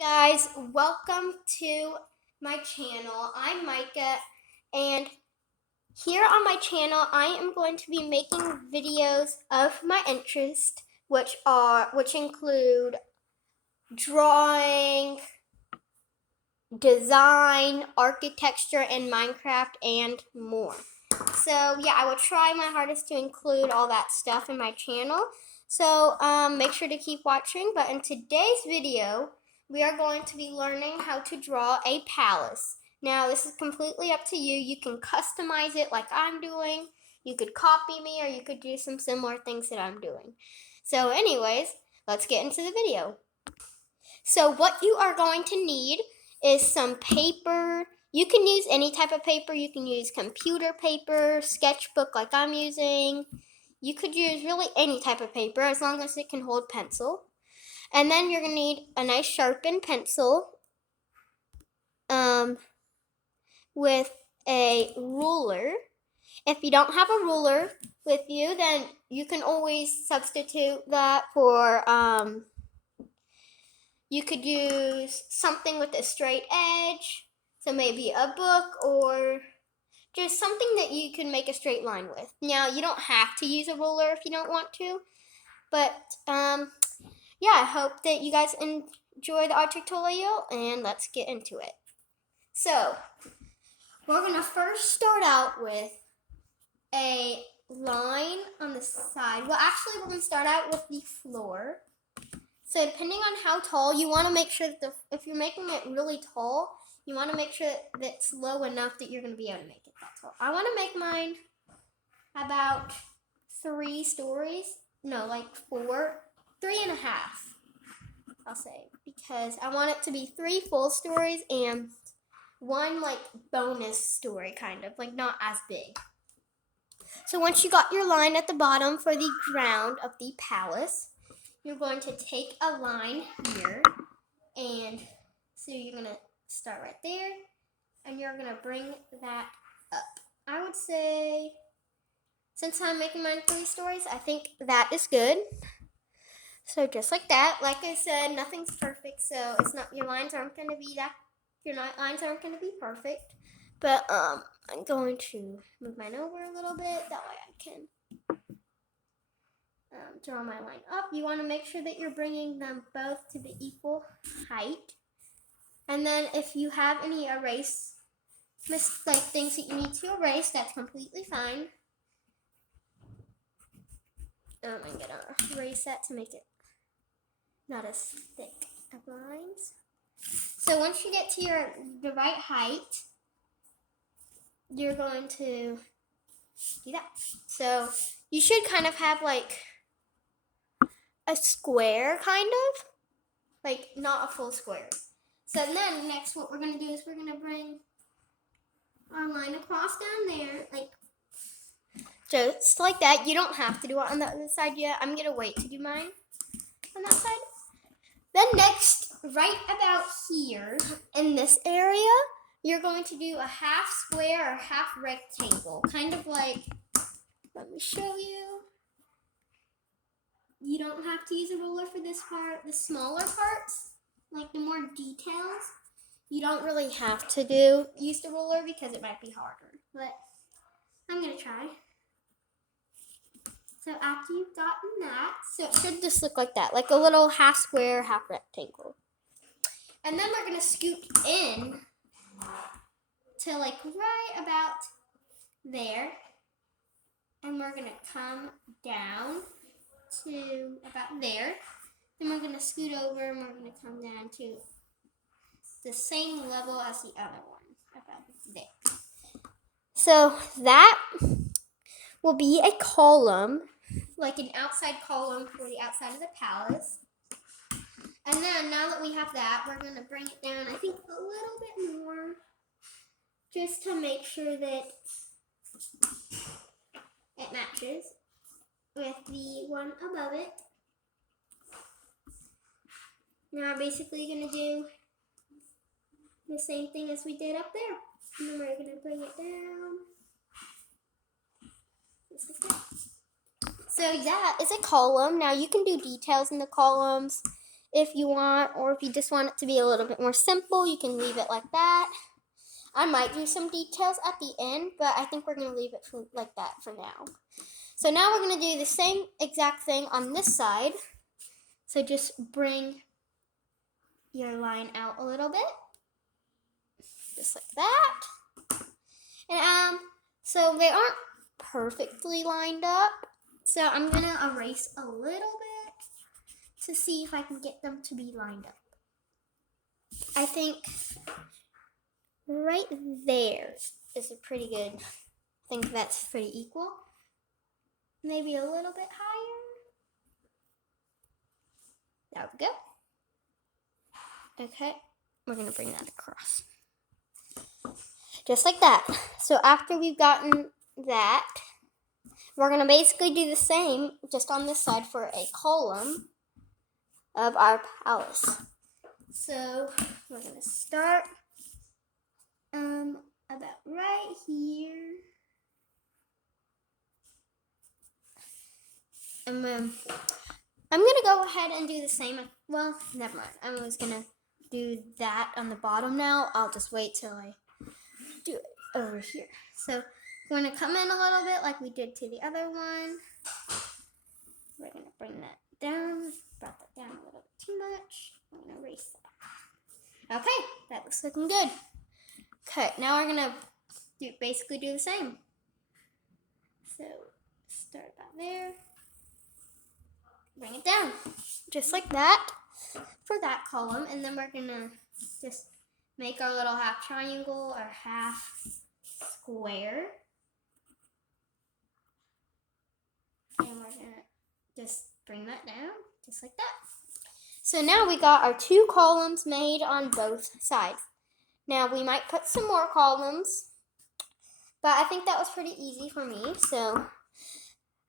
Guys, welcome to my channel. I'm Micah, and here on my channel I am going to be making videos of my interest, which include drawing, design, architecture, and Minecraft, and more. So yeah, I will try my hardest to include all that stuff in my channel. So make sure to keep watching. But in today's video, we are going to be learning how to draw a palace. Now this is completely up to you. You can customize it like I'm doing. You could copy me, or you could do some similar things that I'm doing. So anyways, let's get into the video. So what you are going to need is some paper. You can use any type of paper. You can use computer paper, sketchbook like I'm using. You could use really any type of paper as long as it can hold pencil. And then you're going to need a nice sharpened pencil with a ruler. If you don't have a ruler with you, then you can always substitute that for you could use something with a straight edge, so maybe a book or just something that you can make a straight line with. Now, you don't have to use a ruler if you don't want to, but yeah, I hope that you guys enjoy the art tutorial, and let's get into it. So, we're going to first start out with a line on the side. Well, actually, we're going to start out with the floor. So depending on how tall, you want to make sure that if you're making it really tall, you want to make sure that it's low enough that you're going to be able to make it that tall. I want to make mine about 3 stories. No, like 4. 3.5, I'll say. Because I want it to be 3 full stories and 1 like bonus story, kind of. Like not as big. So once you got your line at the bottom for the ground of the palace, you're going to take a line here, and so you're going to start right there, and you're going to bring that up. I would say, since I'm making mine 3 stories, I think that is good. So just like that. Like I said, nothing's perfect, so your lines aren't going to be perfect. But I'm going to move mine over a little bit, that way I can draw my line up. You want to make sure that you're bringing them both to the equal height. And then if you have any things that you need to erase, that's completely fine. I'm gonna erase that to make it not as thick of lines. So once you get to the right height, you're going to do that. So you should kind of have like a square, kind of, like not a full square. So then next what we're going to do is we're going to bring our line across down there, like just like that. You don't have to do it on the other side yet. I'm going to wait to do mine on that side. Then next, right about here in this area, you're going to do a half square or half rectangle. Kind of like, let me show you. You don't have to use a ruler for this part. The smaller parts, like the more details, you don't really have to use the ruler because it might be harder. But I'm going to try. So after you've gotten that, so it should just look like that, like a little half square, half rectangle. And then we're going to scoot in to like right about there. And we're going to come down to about there. Then we're going to scoot over and we're going to come down to the same level as the other one, about there. So that will be a column, like an outside column for the outside of the palace. And then now that we have that, we're going to bring it down, I think, a little bit more, just to make sure that it matches with the one above it. Now we're basically going to do the same thing as we did up there. And then we're going to bring it down. Just like that. So that is a column. Now you can do details in the columns if you want, or if you just want it to be a little bit more simple, you can leave it like that. I might do some details at the end, but I think we're going to leave it like that for now. So now we're going to do the same exact thing on this side. So just bring your line out a little bit, just like that. And so they aren't perfectly lined up, so I'm going to erase a little bit to see if I can get them to be lined up. I think right there is a pretty good, I think that's pretty equal. Maybe a little bit higher. There we go. Okay, we're gonna bring that across. Just like that. So after we've gotten that, we're gonna basically do the same just on this side for a column of our palace. So we're gonna start about right here. And then I'm gonna go ahead and do the same. Well, never mind. I was gonna do that on the bottom now. I'll just wait till I do it over here. So we're gonna come in a little bit like we did to the other one. We're gonna bring that down. Brought that down a little bit too much. I'm gonna erase that. Okay, that looks looking good. Okay, now we're gonna basically do the same. So start about there. Bring it down, just like that for that column. And then we're gonna just make our little half triangle or half square. And we're gonna just bring that down, just like that. So now we got our two columns made on both sides. Now we might put some more columns, but I think that was pretty easy for me. So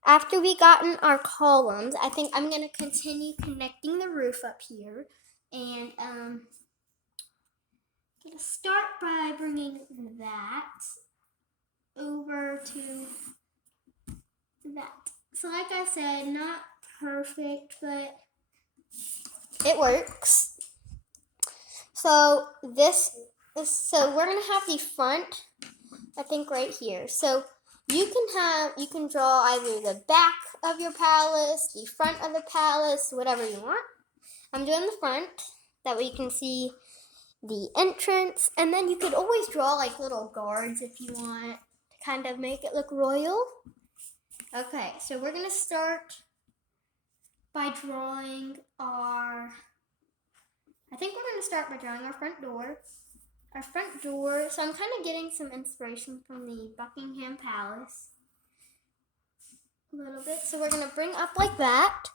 after we gotten our columns, I think I'm going to continue connecting the roof up here. And I'm going to start by bringing that over to that. So like I said, not perfect, but it works. So we're going to have the front, I think right here. So you can draw either the back of your palace, the front of the palace, whatever you want. I'm doing the front, that way you can see the entrance, and then you could always draw like little guards if you want to kind of make it look royal. Okay, so we're gonna start by drawing our front door. Our front door, so I'm kind of getting some inspiration from the Buckingham Palace a little bit. So we're going to bring up like that.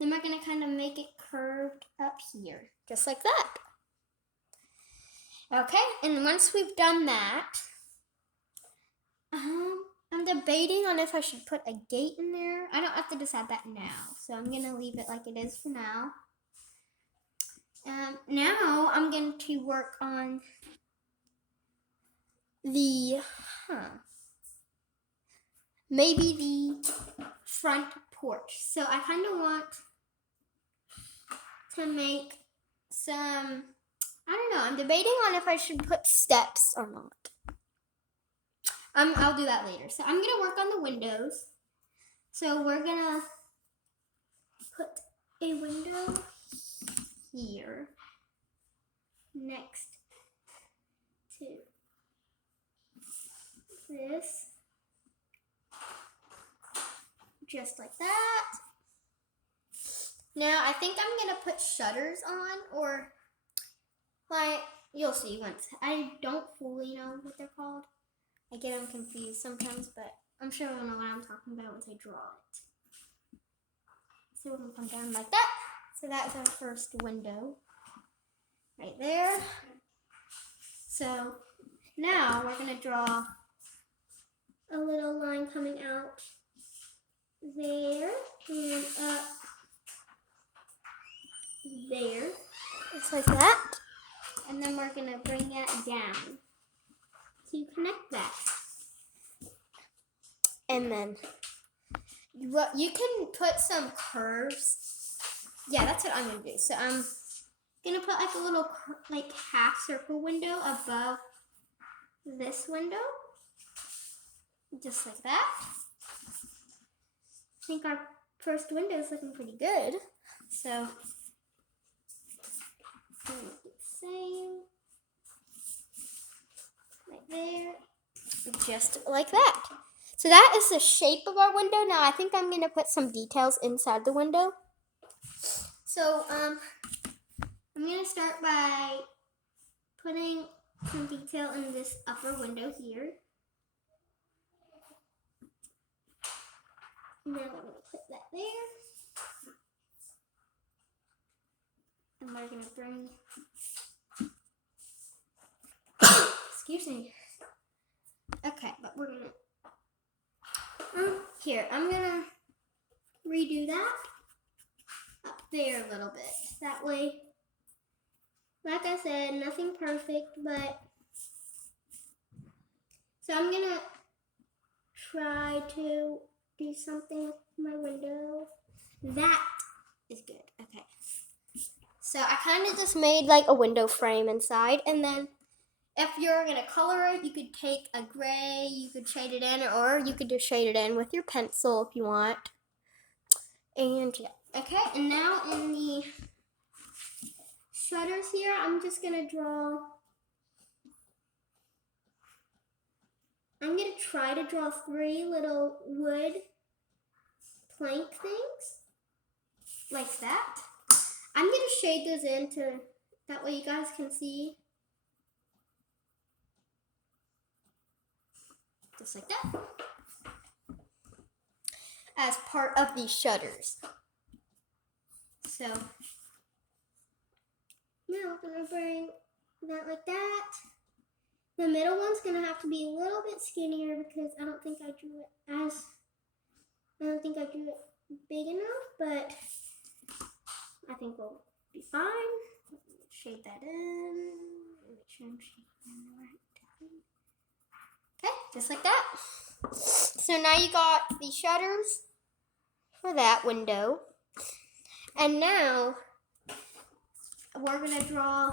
Then we're going to kind of make it curved up here, just like that. Okay, and once we've done that, I'm debating on if I should put a gate in there. I don't have to decide that now, so I'm going to leave it like it is for now. Now I'm going to work on maybe the front porch. So I kind of want to make some, I don't know, I'm debating on if I should put steps or not. I'll do that later. So I'm going to work on the windows. So we're going to put a window here next to this, just like that. Now I think I'm gonna put shutters on, or like, you'll see once. I don't fully know what they're called. I get them confused sometimes, but I'm sure you'll know what I'm talking about once I draw it. So we're gonna come down like that. So that's our first window right there. So now we're going to draw a little line coming out there and up there, just like that. And then we're going to bring that down to connect that. And then you can put some curves yeah, that's what I'm gonna do. So I'm gonna put like a little like half circle window above this window, just like that. I think our first window is looking pretty good. So same, right there, just like that. So that is the shape of our window. Now I think I'm gonna put some details inside the window. So I'm gonna start by putting some detail in this upper window here. And then we're gonna put that there. And we're gonna bring, excuse me. Okay, but we're gonna, here, I'm gonna redo that up there a little bit. That way, like I said, nothing perfect, but, so I'm gonna try to do something with my window. That is good, okay. So I kind of just made like a window frame inside, and then if you're gonna color it, you could take a gray, you could shade it in, or you could just shade it in with your pencil if you want. And yeah, okay, and now in the shutters here, I'm just gonna draw, I'm gonna try to draw 3 little wood plank things, like that. I'm gonna shade those in to, that way you guys can see. Just like that. As part of these shutters. So, now we're gonna bring that like that. The middle one's gonna have to be a little bit skinnier because I don't think I drew it big enough, but I think we'll be fine. Shade that in. Make sure I'm shading in the right time. Okay, just like that. So now you got the shutters for that window. And now we're gonna draw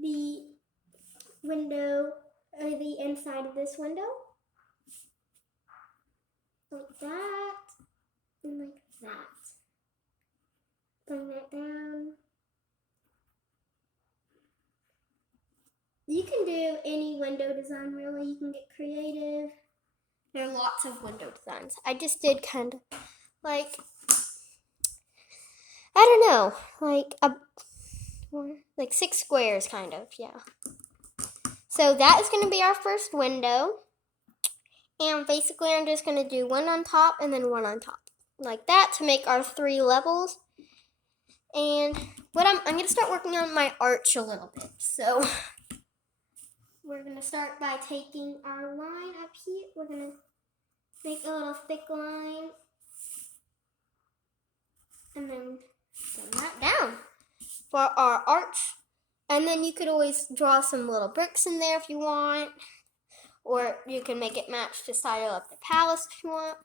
the window, or the inside of this window. Like that, and like that. Bring that down. You can do any window design really, you can get creative. There are lots of window designs. I just did kind of like, I don't know, like 6 squares kind of, yeah. So that is gonna be our first window. And basically I'm just gonna do 1 on top and then 1 on top. Like that to make our 3 levels. And what I'm gonna start working on my arch a little bit. So we're gonna start by taking our line up here. We're gonna make a little thick line and then bring that down for our arch. And then you could always draw some little bricks in there if you want, or you can make it match to style up the palace if you want.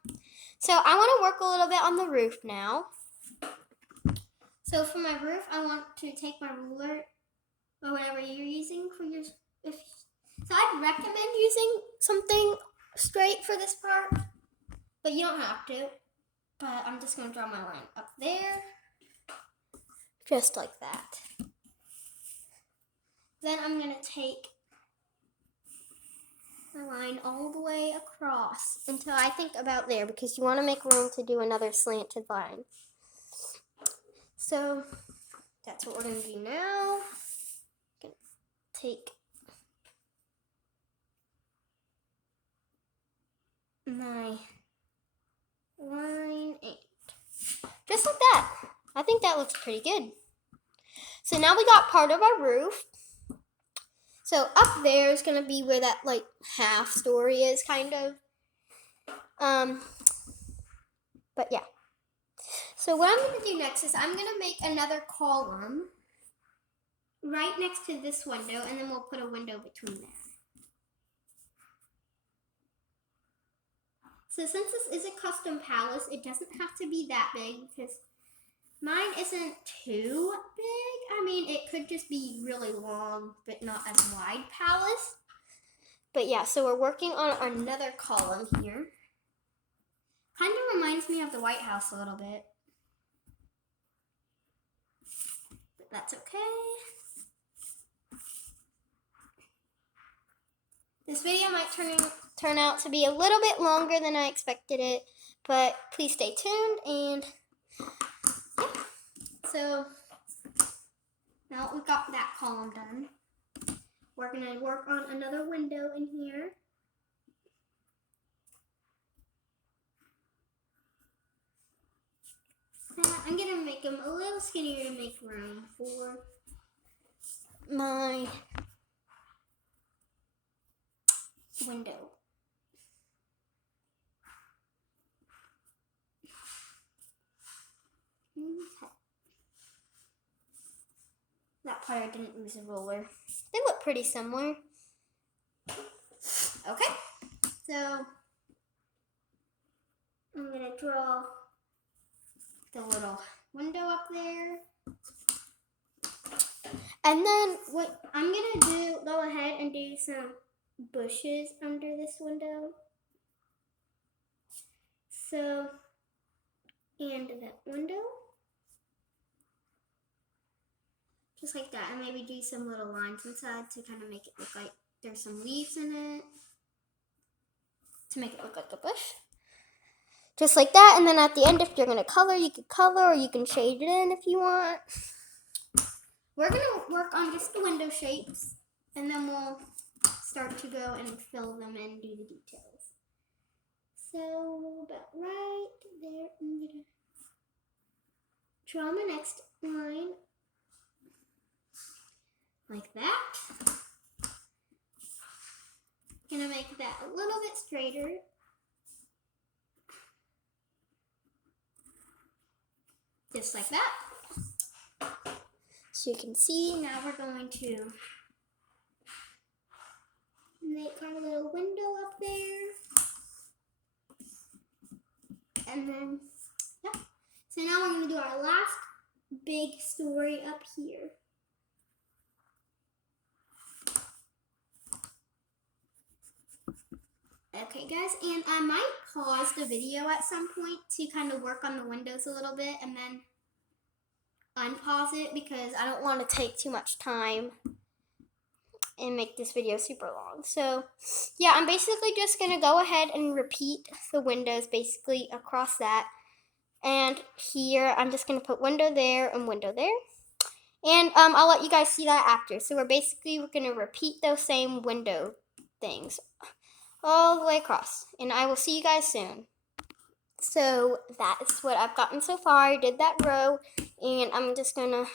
So I want to work a little bit on the roof now. So for my roof, I want to take my ruler or whatever you're using for your, so I'd recommend using something straight for this part, but you don't have to. But I'm just going to draw my line up there, just like that. Then I'm going to take my line all the way across until I think about there, because you want to make room to do another slanted line. So that's what we're going to do now. I'm going to take my line and just like that. I think that looks pretty good. So now we got part of our roof. So up there is going to be where that like half story is, kind of. But yeah. So what I'm going to do next is I'm going to make another column right next to this window, and then we'll put a window between there. So since this is a custom palace, it doesn't have to be that big, because Mine isn't too big. I mean, it could just be really long, but not as wide palace. But yeah, so we're working on another column here. Kind of reminds me of the White House a little bit. But that's okay. This video might turn out to be a little bit longer than I expected it, but please stay tuned. And yeah, so now we've got that column done. We're gonna work on another window in here. I'm gonna make them a little skinnier to make room for my window. That part I didn't use a ruler. They look pretty similar. Okay, so I'm gonna draw the little window up there. And then what I'm gonna do, go ahead and do some bushes under this window. So, and that window. Just like that, and maybe do some little lines inside to kind of make it look like there's some leaves in it. To make it look like a bush. Just like that, and then at the end, if you're gonna color, you can color, or you can shade it in if you want. We're gonna work on just the window shapes, and then we'll start to go and fill them and do the details. So about right there, I'm gonna draw my next line like that. Gonna make that a little bit straighter. Just like that. So you can see, now we're going to make our little window up there. And then, yeah. So now we're going to do our last big story up here. Okay guys, and I might pause the video at some point to kind of work on the windows a little bit and then unpause it because I don't want to take too much time and make this video super long. So yeah, I'm basically just going to go ahead and repeat the windows basically across that. And here I'm just going to put window there and window there. And I'll let you guys see that after. So we're going to repeat those same window things all the way across. And I will see you guys soon. So that is what I've gotten so far. I did that row, and I'm just going to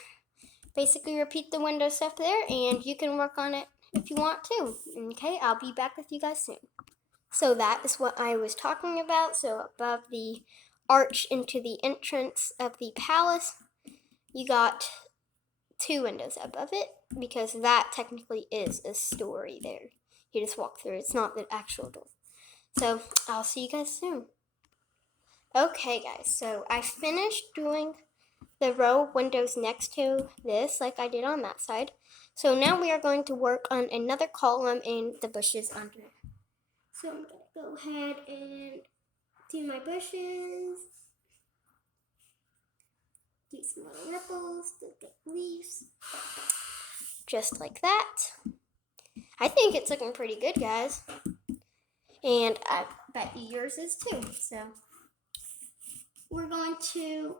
basically repeat the window stuff there, and you can work on it if you want to. Okay, I'll be back with you guys soon. So that is what I was talking about. So above the arch into the entrance of the palace, you got 2 windows above it, because that technically is a story there. You just walk through. It's not the actual door. So I'll see you guys soon. Okay guys, so I finished doing the row of windows next to this like I did on that side. So now we are going to work on another column in the bushes under. So I'm going to go ahead and do my bushes. Do some little ripples, the leaves. Just like that. I think it's looking pretty good, guys. And I bet yours is too. So we're going to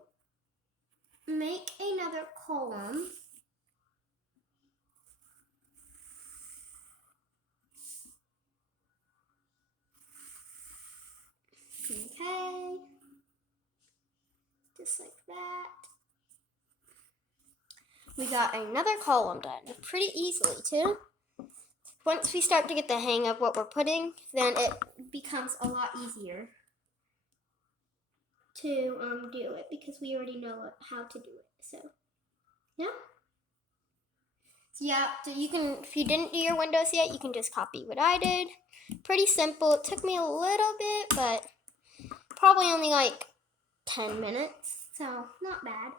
make another column. Okay. Just like that. We got another column done pretty easily too. Once we start to get the hang of what we're putting, then it becomes a lot easier to do it because we already know how to do it. So, yeah. So yeah, so you can, if you didn't do your windows yet, you can just copy what I did. Pretty simple. It took me a little bit, but probably only like 10 minutes, so not bad.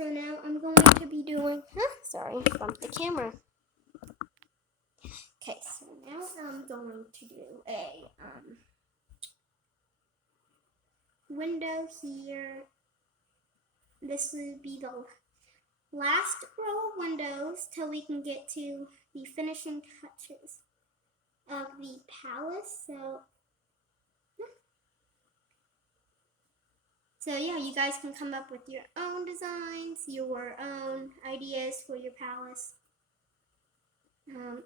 So now I'm going to be doing, sorry, bumped the camera. Okay, so now I'm going to do a window here. This would be the last row of windows till we can get to the finishing touches of the palace. So yeah, you guys can come up with your own designs, your own ideas for your palace.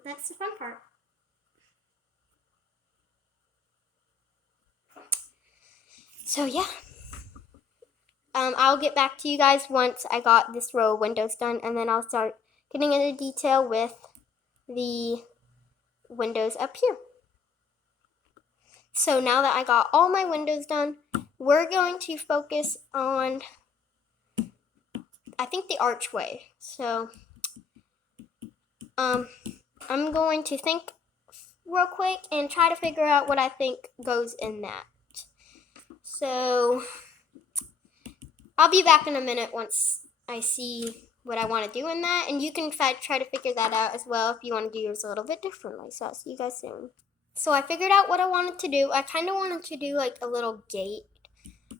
That's the fun part. So yeah, I'll get back to you guys once I got this row of windows done, and then I'll start getting into detail with the windows up here. So now that I got all my windows done, we're going to focus on, I think, the archway. So I'm going to think real quick and try to figure out what I think goes in that. So I'll be back in a minute once I see what I want to do in that, and you can try to figure that out as well if you want to do yours a little bit differently. So I'll see you guys soon. So I figured out what I wanted to do. I kind of wanted to do like a little gate,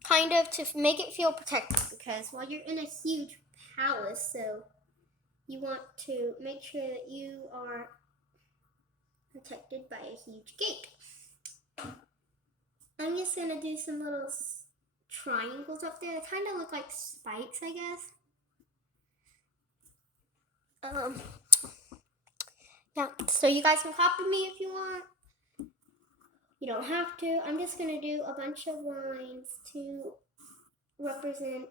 kind of to make it feel protected, because while you're in a huge palace, so you want to make sure that you are protected by a huge gate. I'm just going to do some little triangles up there. They kind of look like spikes, I guess. Yeah, so you guys can copy me if you want. You don't have to. I'm just going to do a bunch of lines to represent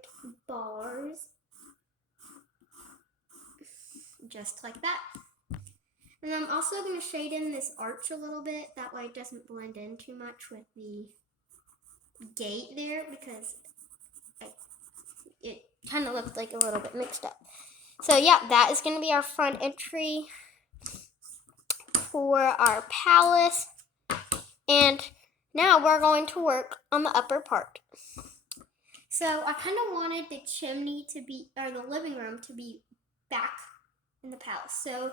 bars. Just like that. And I'm also going to shade in this arch a little bit. That way it doesn't blend in too much with the gate there, because it kind of looks like a little bit mixed up. So yeah, that is going to be our front entry for our palace. And now we're going to work on the upper part. So I kind of wanted the chimney to be, or the living room to be back in the palace. So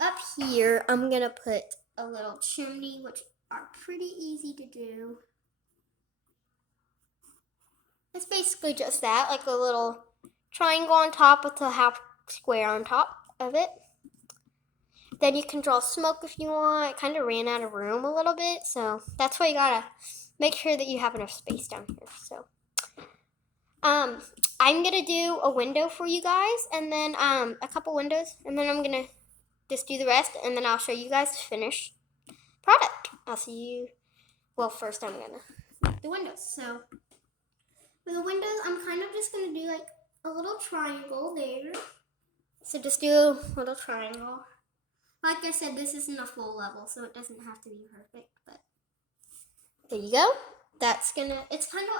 up here, I'm going to put a little chimney, which are pretty easy to do. It's basically just that, like a little triangle on top with a half square on top of it. Then you can draw smoke if you want. It kind of ran out of room a little bit, so that's why you gotta make sure that you have enough space down here. So I'm gonna do a window for you guys, and then a couple windows, and then I'm gonna just do the rest, and then I'll show you guys the finished product. I'll see you. Well, first I'm gonna make the windows. So for the windows, I'm kind of just gonna do like a little triangle there. So just do a little triangle. Like I said, this isn't a full level, so it doesn't have to be perfect, but there you go. It's kind of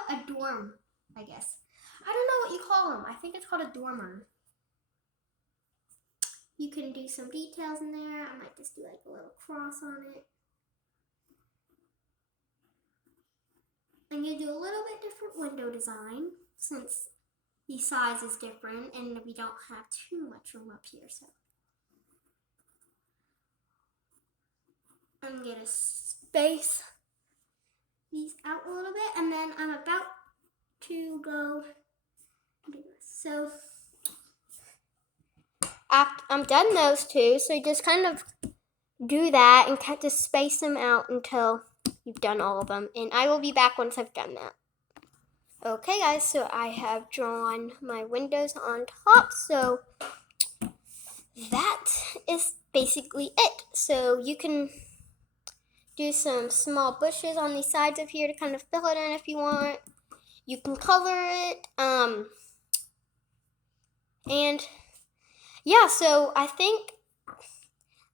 a dorm, I guess. I don't know what you call them. I think it's called a dormer. You can do some details in there. I might just do like a little cross on it. And you do a little bit different window design, since the size is different and we don't have too much room up here, so I'm gonna space these out a little bit, and then I'm about to go do this. So I'm done those two, so you just kind of do that and just space them out until you've done all of them, and I will be back once I've done that. Okay guys, so I have drawn my windows on top, so that is basically it. So you can do some small bushes on the sides of here to kind of fill it in if you want. You can color it, and yeah, so I think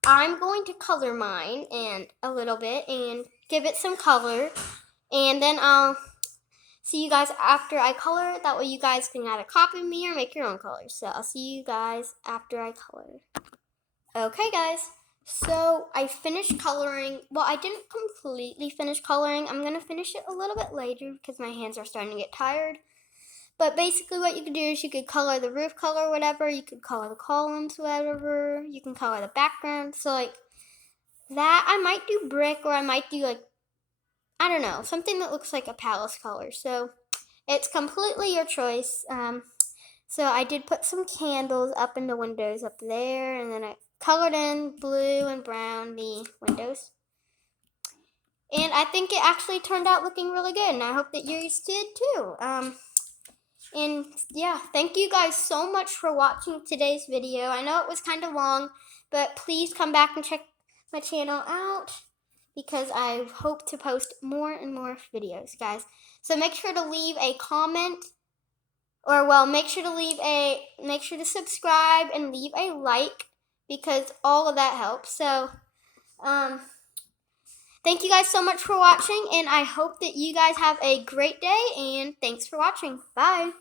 I'm going to color mine and a little bit and give it some color, and then I'll see you guys after I color it. That way you guys can either copy me or make your own colors. So I'll see you guys after I color. Okay guys, so I finished coloring. Well, I didn't completely finish coloring. I'm going to finish it a little bit later because my hands are starting to get tired. But basically what you could do is you could color the roof color, whatever. You could color the columns, whatever. You can color the background. So like that, I might do brick, or I might do like, I don't know, something that looks like a palace color. So it's completely your choice. So I did put some candles up in the windows up there, and then I colored in blue and brown the windows. And I think it actually turned out looking really good, and I hope that yours did too. And yeah, thank you guys so much for watching today's video. I know it was kind of long, but please come back and check my channel out because I hope to post more and more videos, guys. So make sure to leave a comment, or well, make sure to subscribe and leave a like because all of that helps. So, thank you guys so much for watching, and I hope that you guys have a great day, and thanks for watching. Bye.